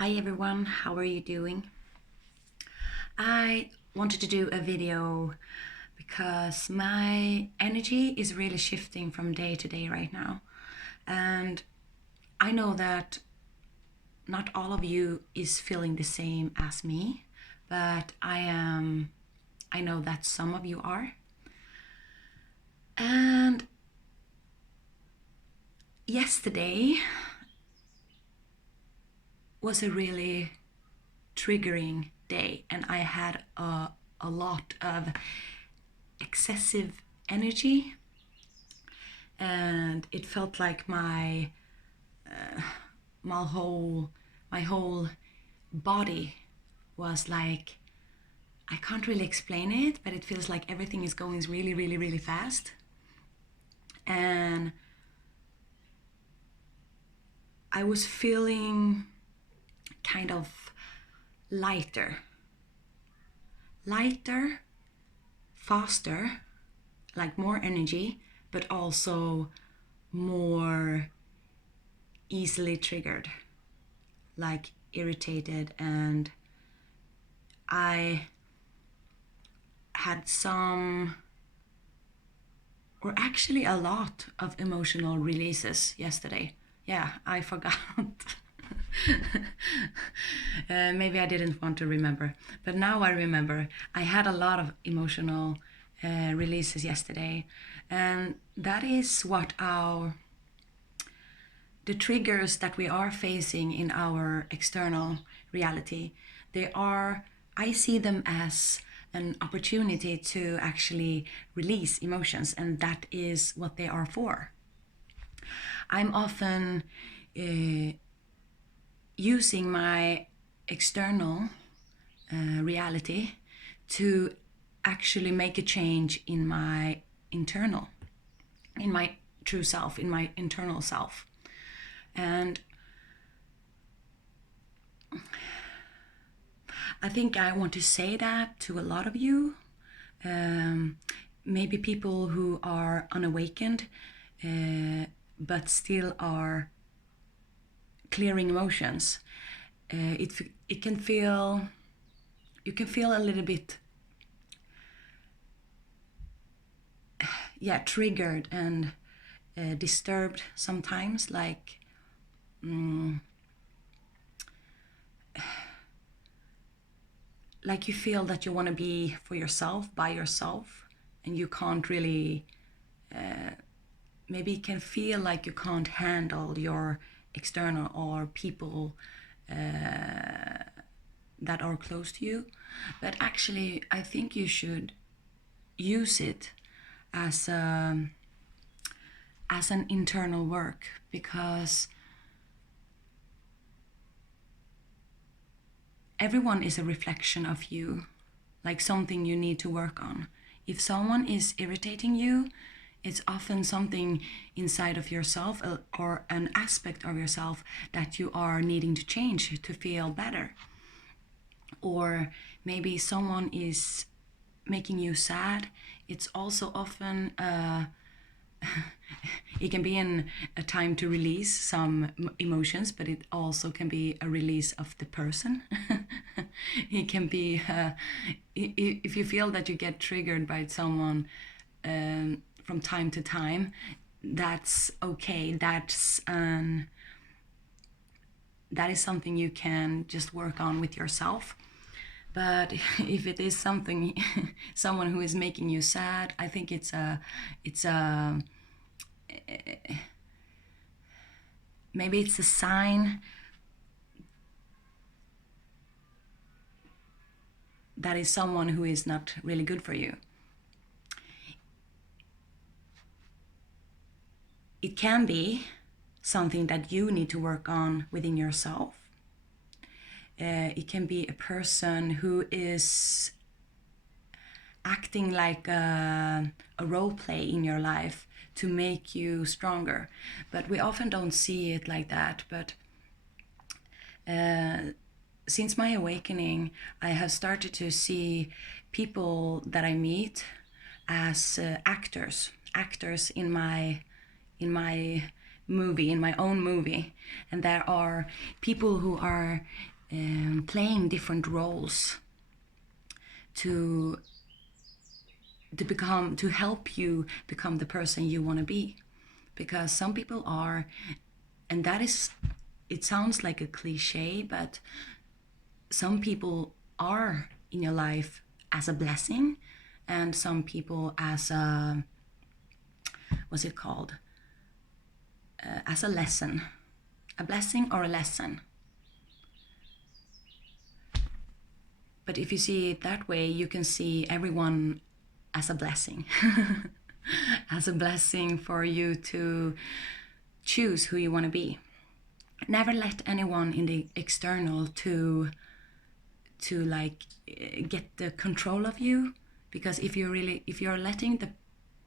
Hi everyone, how are you doing? I wanted to do a video because my energy is really shifting from day to day right now. And I know that not all of you is feeling the same as me, but I know that some of you are. And yesterday was a really triggering day, and I had a lot of excessive energy, and it felt like my whole body was like, I can't really explain it, but it feels like everything is going really, really, really fast. And I was feeling kind of lighter, faster, like more energy, but also more easily triggered, like irritated. And I had some, or actually a lot of emotional releases yesterday. Yeah, I forgot. Maybe I didn't want to remember, but now I remember. I had a lot of emotional releases yesterday, and that is what the triggers that we are facing in our external reality. I see them as an opportunity to actually release emotions, and that is what they are for. I'm often using my external reality to actually make a change in my true self, in my internal self. And I think I want to say that to a lot of you, maybe people who are unawakened, but still are clearing emotions. It can feel, you can feel a little bit, triggered and disturbed sometimes, like you feel that you want to be for yourself, by yourself, and you can't really, maybe it can feel like you can't handle your external or people that are close to you. But actually, I think you should use it as an internal work, because everyone is a reflection of you, like something you need to work on. If someone is irritating you, it's often something inside of yourself, or an aspect of yourself that you are needing to change to feel better. Or maybe someone is making you sad. It's also often it can be a time to release some emotions, but it also can be a release of the person. It can be, if you feel that you get triggered by someone from time to time, that's okay. That is something you can just work on with yourself. But if it is someone who is making you sad, I think it's maybe it's a sign that is someone who is not really good for you. It can be something that you need to work on within yourself. It can be a person who is acting like a role play in your life to make you stronger. But we often don't see it like that. But since my awakening, I have started to see people that I meet as actors in my movie, in my own movie, and there are people who are playing different roles to help you become the person you want to be. Because some people are, and that is, it sounds like a cliche, but some people are in your life as a blessing, and some people as a, what's it called, as a lesson, a blessing or a lesson. But if you see it that way, you can see everyone as a blessing. As a blessing for you to choose who you want to be. Never let anyone in the external to like get the control of you, because if you're letting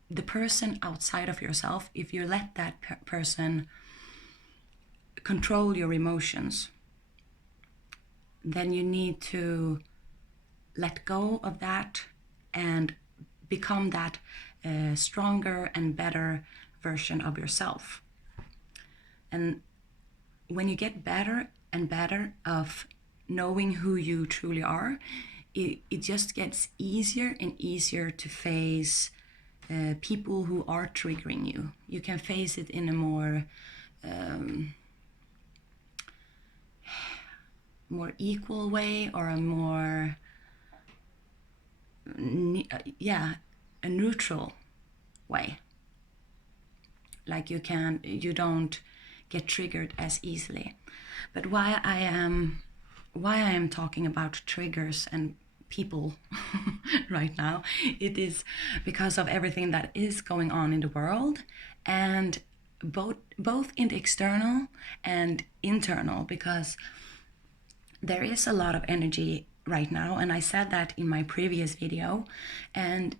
the person outside of yourself, if you let that person control your emotions, then you need to let go of that and become that stronger and better version of yourself. And when you get better and better of knowing who you truly are, it just gets easier and easier to face people who are triggering you. You can face it in a more equal way, or a more a neutral way. Like you don't get triggered as easily. But why I am talking about triggers and people right now, it is because of everything that is going on in the world, and both in the external and internal, because there is a lot of energy right now, and I said that in my previous video, and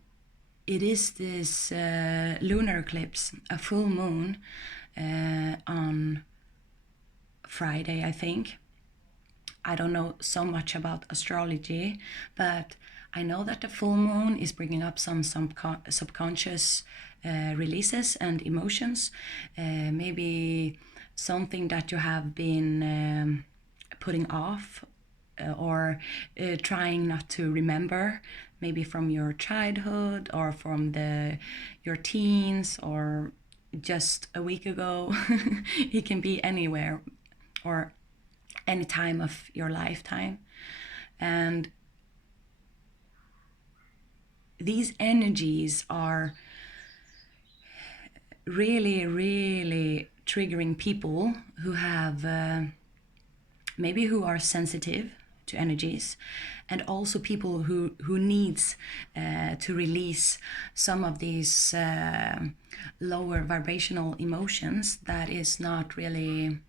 it is this lunar eclipse, a full moon on Friday, I think. I don't know so much about astrology, but I know that the full moon is bringing up some subconscious releases and emotions, maybe something that you have been putting off or trying not to remember, maybe from your childhood or from your teens or just a week ago. It can be anywhere or any time of your lifetime. And these energies are really, really triggering people who have maybe who are sensitive to energies, and also people who needs to release some of these lower vibrational emotions that is not really,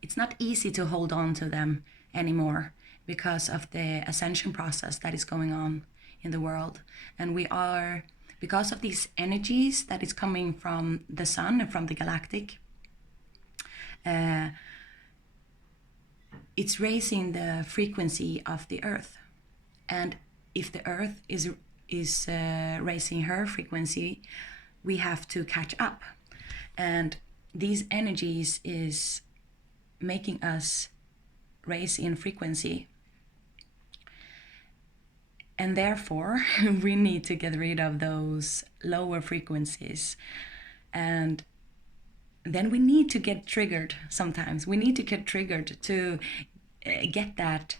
it's not easy to hold on to them anymore because of the ascension process that is going on in the world. And we are, because of these energies that is coming from the sun and from the galactic, it's raising the frequency of the earth. And if the earth is raising her frequency, we have to catch up. And these energies is making us raise in frequency. And therefore, we need to get rid of those lower frequencies. And then we need to get triggered sometimes. We need to get triggered to get that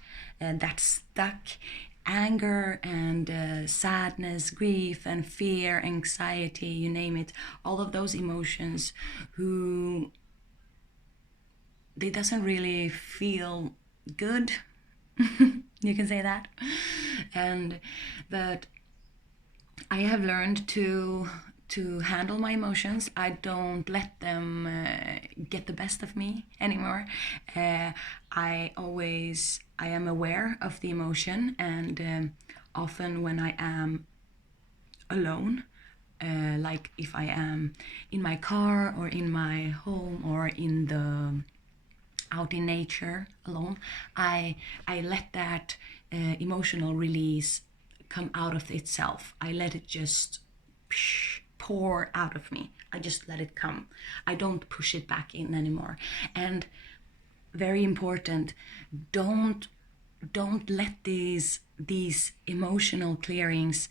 stuck anger and sadness, grief and fear, anxiety, you name it, all of those emotions who they doesn't really feel good. You can say that. But I have learned to handle my emotions. I don't let them get the best of me anymore. I am aware of the emotion, and often when I am alone, like if I am in my car or in my home or out in nature alone, I let that emotional release come out of itself. I let it just pour out of me. I just let it come. I don't push it back in anymore. And very important, don't let these emotional clearings,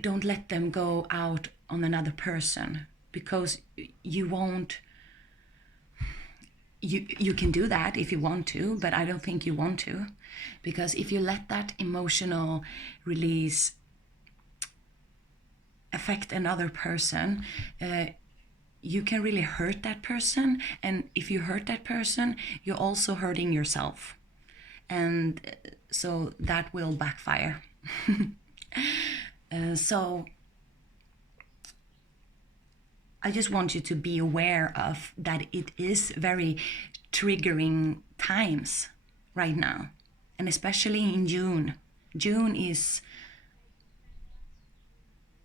don't let them go out on another person, because you won't. You can do that if you want to, but I don't think you want to, because if you let that emotional release affect another person, you can really hurt that person. And if you hurt that person, you're also hurting yourself. And so that will backfire. So I just want you to be aware of that. It is very triggering times right now. And especially in June. June is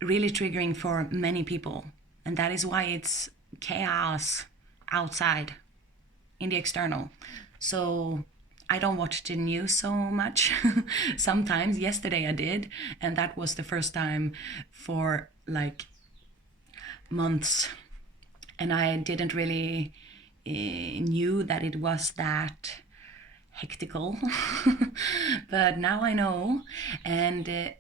really triggering for many people. And that is why it's chaos outside in the external. So I don't watch the news so much. Sometimes. Yesterday I did, and that was the first time for like months, and I didn't really knew that it was that hectical. But now I know. And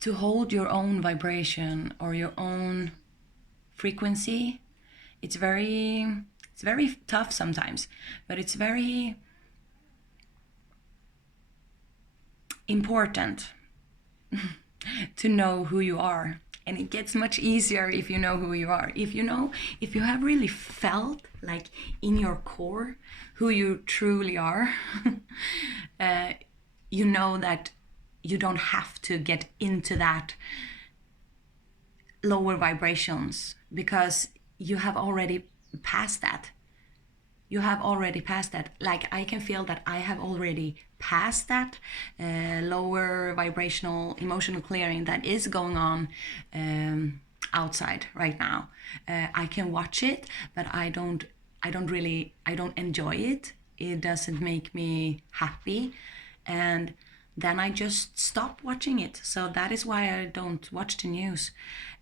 to hold your own vibration or your own frequency, it's very tough sometimes, but it's very important to know who you are. And it gets much easier if you know who you are. If you have really felt like in your core who you truly are, you know that you don't have to get into that lower vibrations, because you have already passed that. You have already passed that. Like, I can feel that I have already passed that lower vibrational emotional clearing that is going on outside right now. I can watch it, but I don't enjoy it. It doesn't make me happy, and then I just stop watching it. So that is why I don't watch the news.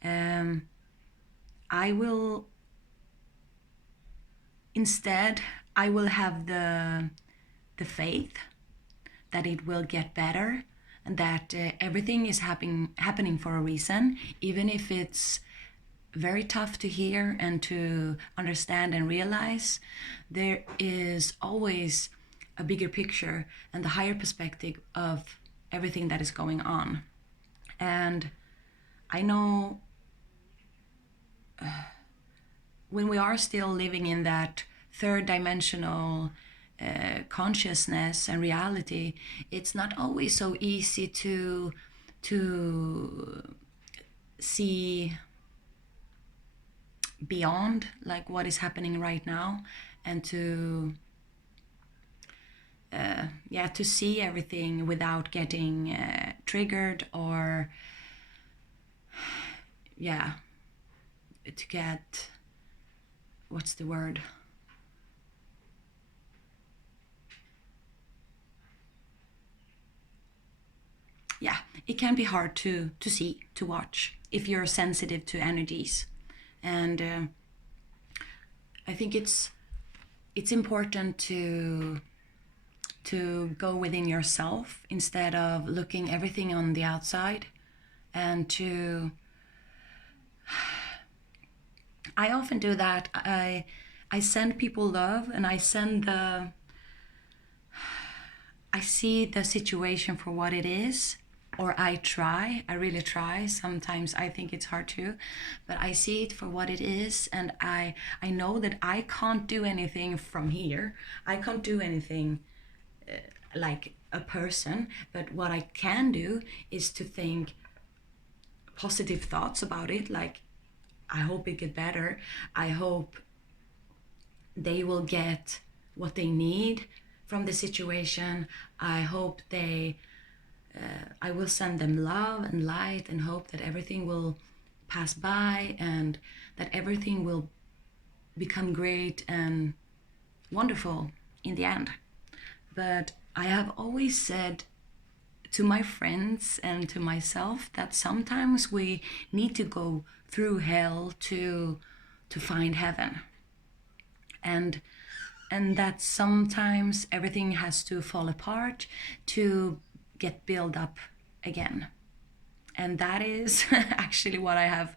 I will instead, I will have the faith that it will get better, and that everything is happening for a reason, even if it's very tough to hear and to understand and realize. There is always a bigger picture and the higher perspective of everything that is going on. And I know when we are still living in that third dimensional consciousness and reality, it's not always so easy to see beyond like what is happening right now, and to see everything without getting triggered, or to get, what's the word? Yeah, it can be hard to see, to watch, if you're sensitive to energies. And I think it's important to go within yourself instead of looking everything on the outside, and to I often do that. I send people love, and I see the situation for what it is, or I really try. Sometimes I think it's hard too, but I see it for what it is, and I know that I can't do anything from here. I can't do anything like a person, but what I can do is to think positive thoughts about it, like, I hope it get better. I hope they will get what they need from the situation. I hope I will send them love and light, and hope that everything will pass by, and that everything will become great and wonderful in the end. But I have always said to my friends and to myself that sometimes we need to go through hell to find heaven, and that sometimes everything has to fall apart to get built up again. And that is actually what I have.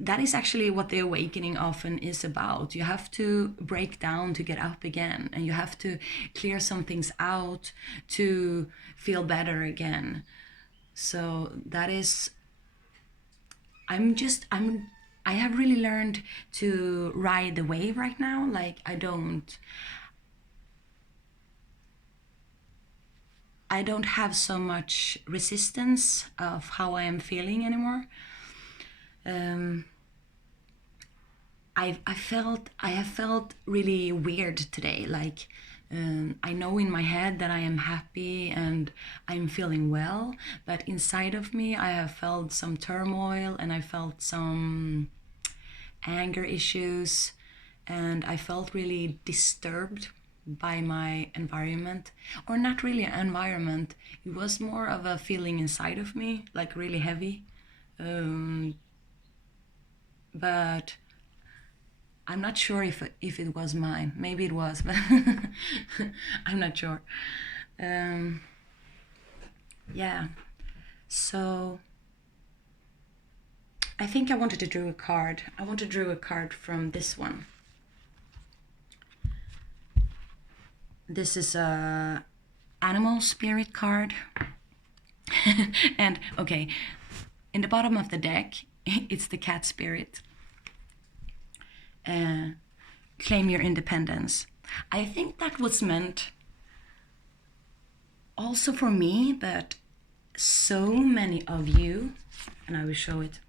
That is actually what the awakening often is about. You have to break down to get up again, and you have to clear some things out to feel better again. So that is, I have really learned to ride the wave right now. Like I don't have so much resistance of how I am feeling anymore. I have felt really weird today. Like I know in my head that I am happy and I'm feeling well, but inside of me I have felt some turmoil, and I felt some anger issues, and I felt really disturbed by my environment, or not really an environment. It was more of a feeling inside of me, like really heavy. But I'm not sure if it was mine. Maybe it was, but I'm not sure. Yeah. So I think I wanted to draw a card. I want to draw a card from this one. This is a animal spirit card. And okay, in the bottom of the deck, it's the cat spirit. Claim your independence. I think that was meant also for me, but so many of you, and I will show it.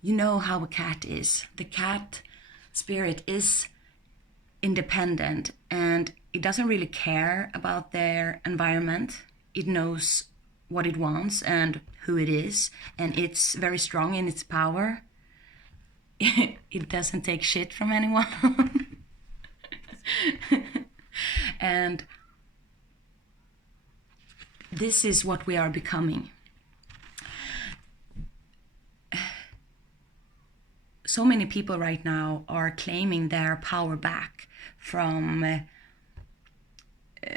You know how a cat is. The cat spirit is independent, and it doesn't really care about their environment. It knows what it wants and who it is, and it's very strong in its power. It doesn't take shit from anyone. And this is what we are becoming. So many people right now are claiming their power back from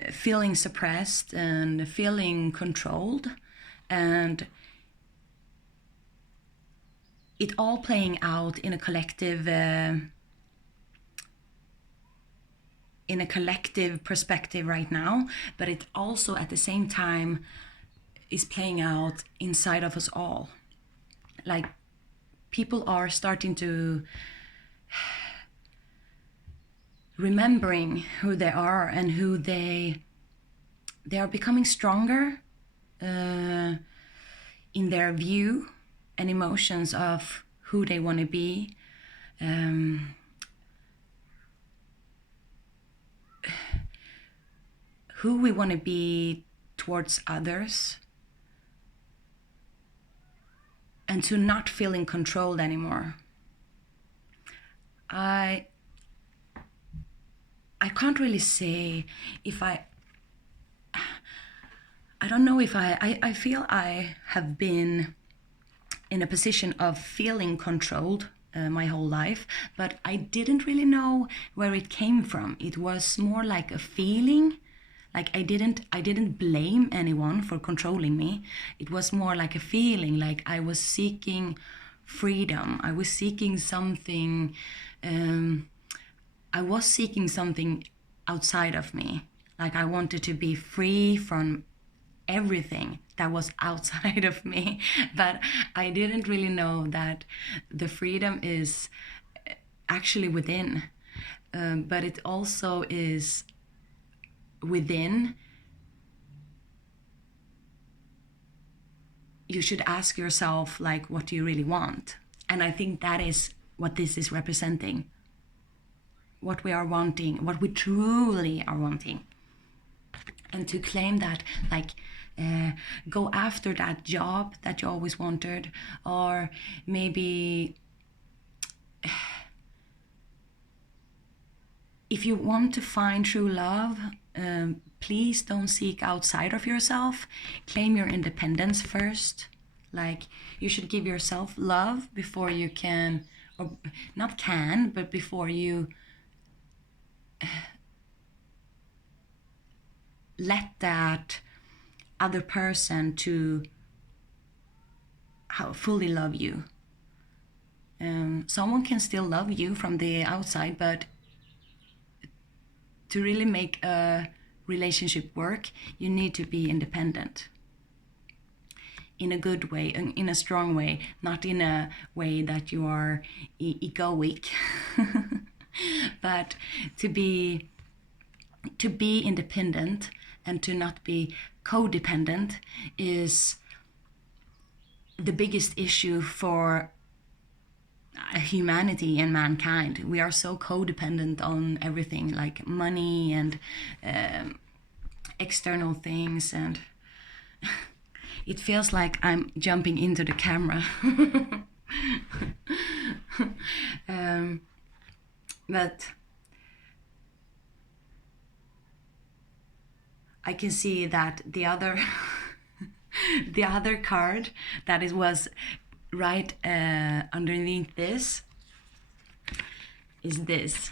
feeling suppressed and feeling controlled, and it all playing out in a collective perspective right now, but it also at the same time is playing out inside of us all. Like people are starting to remembering who they are and who they are becoming stronger in their view and emotions of who they want to be. Who we want to be towards others, and to not feeling controlled anymore. I can't really say if I don't know if I feel I have been in a position of feeling controlled my whole life, but I didn't really know where it came from. It was more like a feeling. Like I didn't blame anyone for controlling me. It was more like a feeling, like I was seeking freedom. I was seeking something. I was seeking something outside of me. Like I wanted to be free from everything that was outside of me. But I didn't really know that the freedom is actually within. But it also is within. You should ask yourself, like, what do you really want? And I think that is what this is representing. What we are wanting, what we truly are wanting. And to claim that, like, go after that job that you always wanted, or maybe if you want to find true love, please don't seek outside of yourself. Claim your independence first. Like, you should give yourself love before you can, or not can, but before you let that other person to fully love you. Someone can still love you from the outside, but to really make a relationship work, you need to be independent. In a good way, in a strong way, not in a way that you are egoic, but to be independent and to not be codependent is the biggest issue for humanity and mankind. We are so codependent on everything, like money and external things, and it feels like I'm jumping into the camera. But I can see that the other the other card that was right underneath this is this,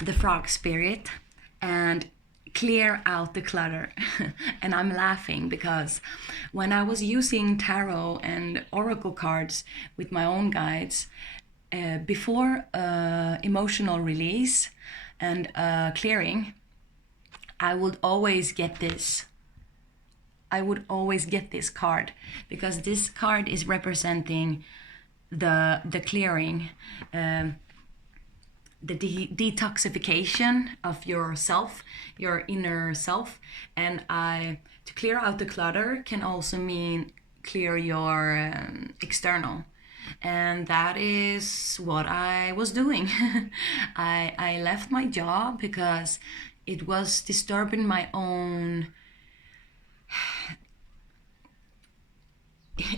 the frog spirit, and clear out the clutter. And I'm laughing because when I was using tarot and oracle cards with my own guides, before emotional release and clearing, I would always get this. I would always get this card because this card is representing the clearing, the detoxification of yourself, your inner self. And to clear out the clutter can also mean clear your external. And that is what I was doing. I left my job because it was disturbing my own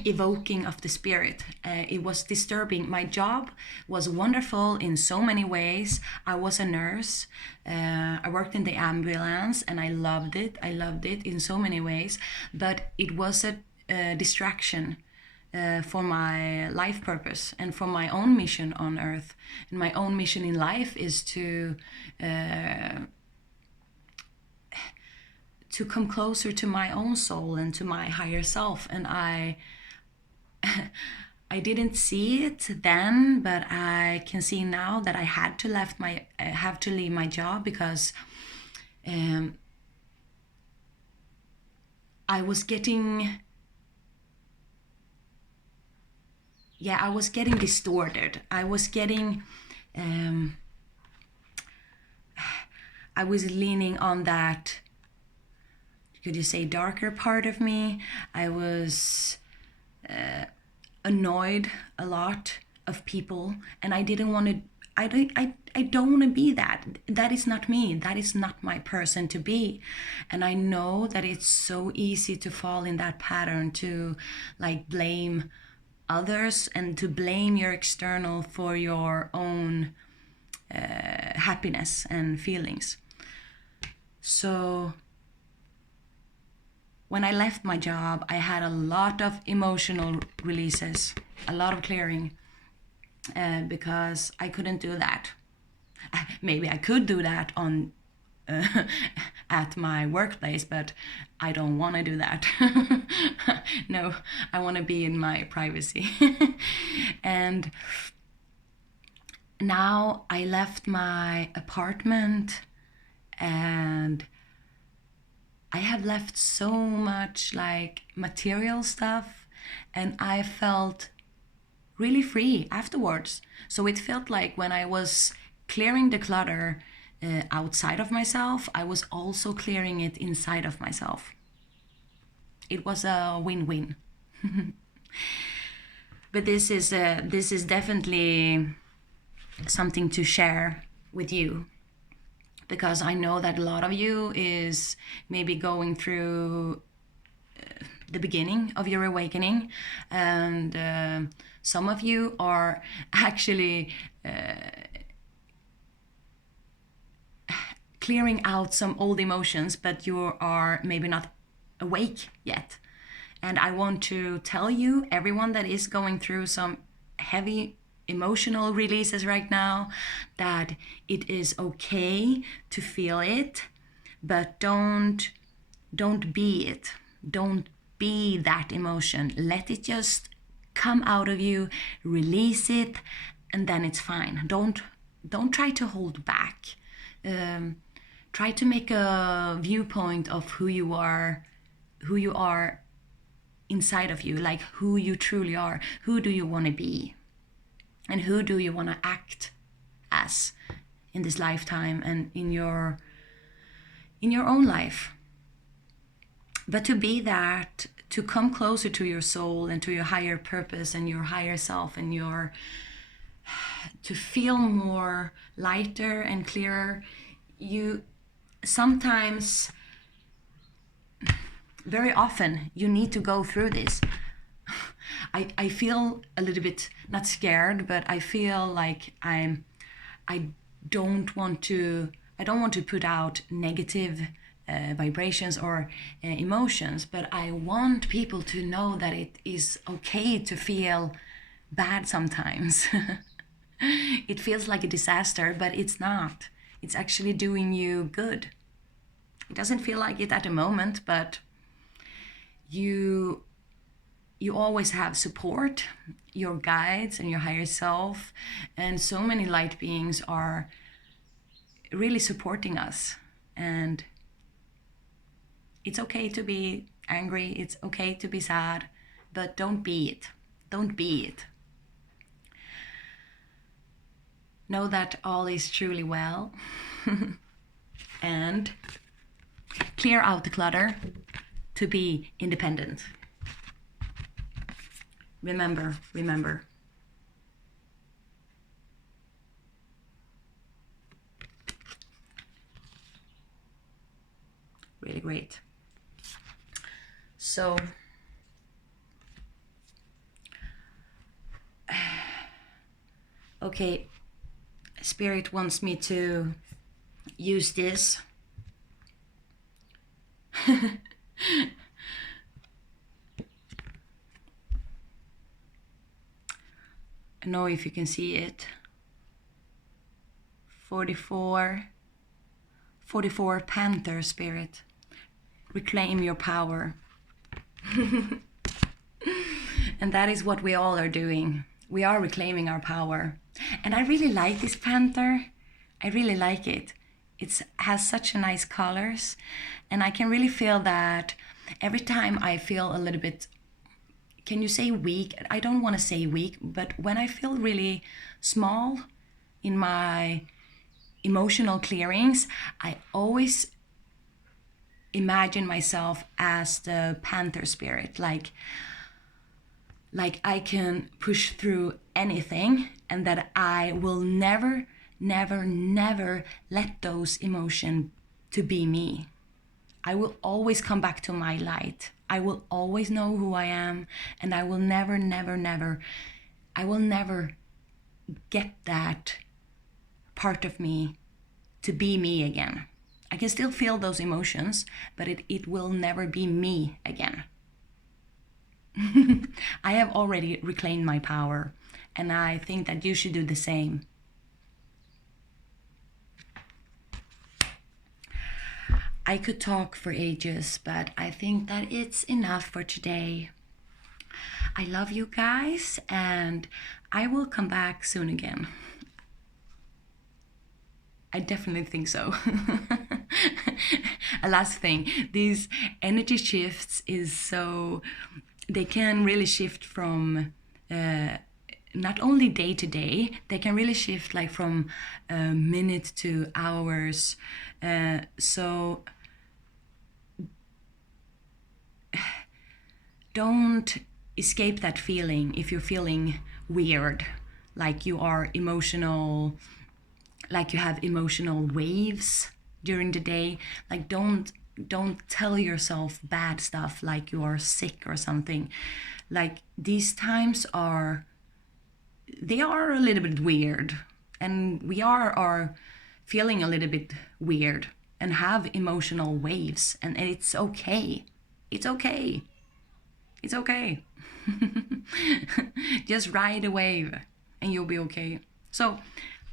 evoking of the spirit. It was disturbing. My job was wonderful in so many ways. I was a nurse. I worked in the ambulance and I loved it. I loved it in so many ways. But it was a distraction for my life purpose and for my own mission on earth. And my own mission in life is to come closer to my own soul and to my higher self. And I didn't see it then, but I can see now that I had to have to leave my job because I was getting distorted. I was leaning on that, could you say, darker part of me. I was annoyed a lot of people, and I didn't want to. I don't want to be that. That is not me. That is not my person to be. And I know that it's so easy to fall in that pattern, to like blame others and to blame your external for your own happiness and feelings. So when I left my job, I had a lot of emotional releases, a lot of clearing, because I couldn't do that. Maybe I could do that on at my workplace, but I don't want to do that. No, I want to be in my privacy. And now I left my apartment and I have left so much like material stuff, and I felt really free afterwards. So it felt like when I was clearing the clutter outside of myself, I was also clearing it inside of myself. It was a win-win. But this is definitely something to share with you, because I know that a lot of you is maybe going through the beginning of your awakening, and some of you are actually clearing out some old emotions, but you are maybe not awake yet. And I want to tell you, everyone that is going through some heavy emotional releases right now, that it is okay to feel it, but don't be it. Don't be that emotion. Let it just come out of you, release it, and then it's fine. Don't try to hold back. Try to make a viewpoint of who you are inside of you, like who you truly are. Who do you want to be? And who do you want to act as in this lifetime and in your own life? But to be that, to come closer to your soul and to your higher purpose and your higher self, and to feel more lighter and clearer, you sometimes, very often, you need to go through this. I feel a little bit, not scared, but I feel like I don't want to put out negative vibrations or emotions, but I want people to know that it is okay to feel bad sometimes. It feels like a disaster, but it's not. It's actually doing you good. It doesn't feel like it at the moment, but you always have support, your guides and your higher self, and so many light beings are really supporting us. And it's okay to be angry, it's okay to be sad, but don't be it. Don't be it. Know that all is truly well. And clear out the clutter to be independent. Remember. Really great. So, okay, Spirit wants me to use this. I know if you can see it. 44 Panther Spirit. Reclaim your power. And that is what we all are doing. We are reclaiming our power. And I really like this panther. I really like it. It has such nice colors. And I can really feel that every time I feel a little bit, can you say weak? I don't want to say weak, but when I feel really small in my emotional clearings, I always imagine myself as the panther spirit, like I can push through anything, and that I will never let those emotions to be me. I will always come back to my light. I will always know who I am, and I will never get that part of me to be me again. I can still feel those emotions, but it will never be me again. I have already reclaimed my power, and I think that you should do the same. I could talk for ages, but I think that it's enough for today. I love you guys, and I will come back soon again. I definitely think so. A last thing, these energy shifts is so, they can really shift from not only day to day, they can really shift like from minutes to hours. So don't escape that feeling if you're feeling weird, like you are emotional, like you have emotional waves during the day. Like don't tell yourself bad stuff like you are sick or something. Like these times they are a little bit weird, and we are feeling a little bit weird and have emotional waves, and it's okay. It's okay. It's okay. Just ride a wave and you'll be okay. So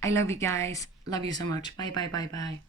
I love you guys. Love you so much. Bye, bye, bye, bye.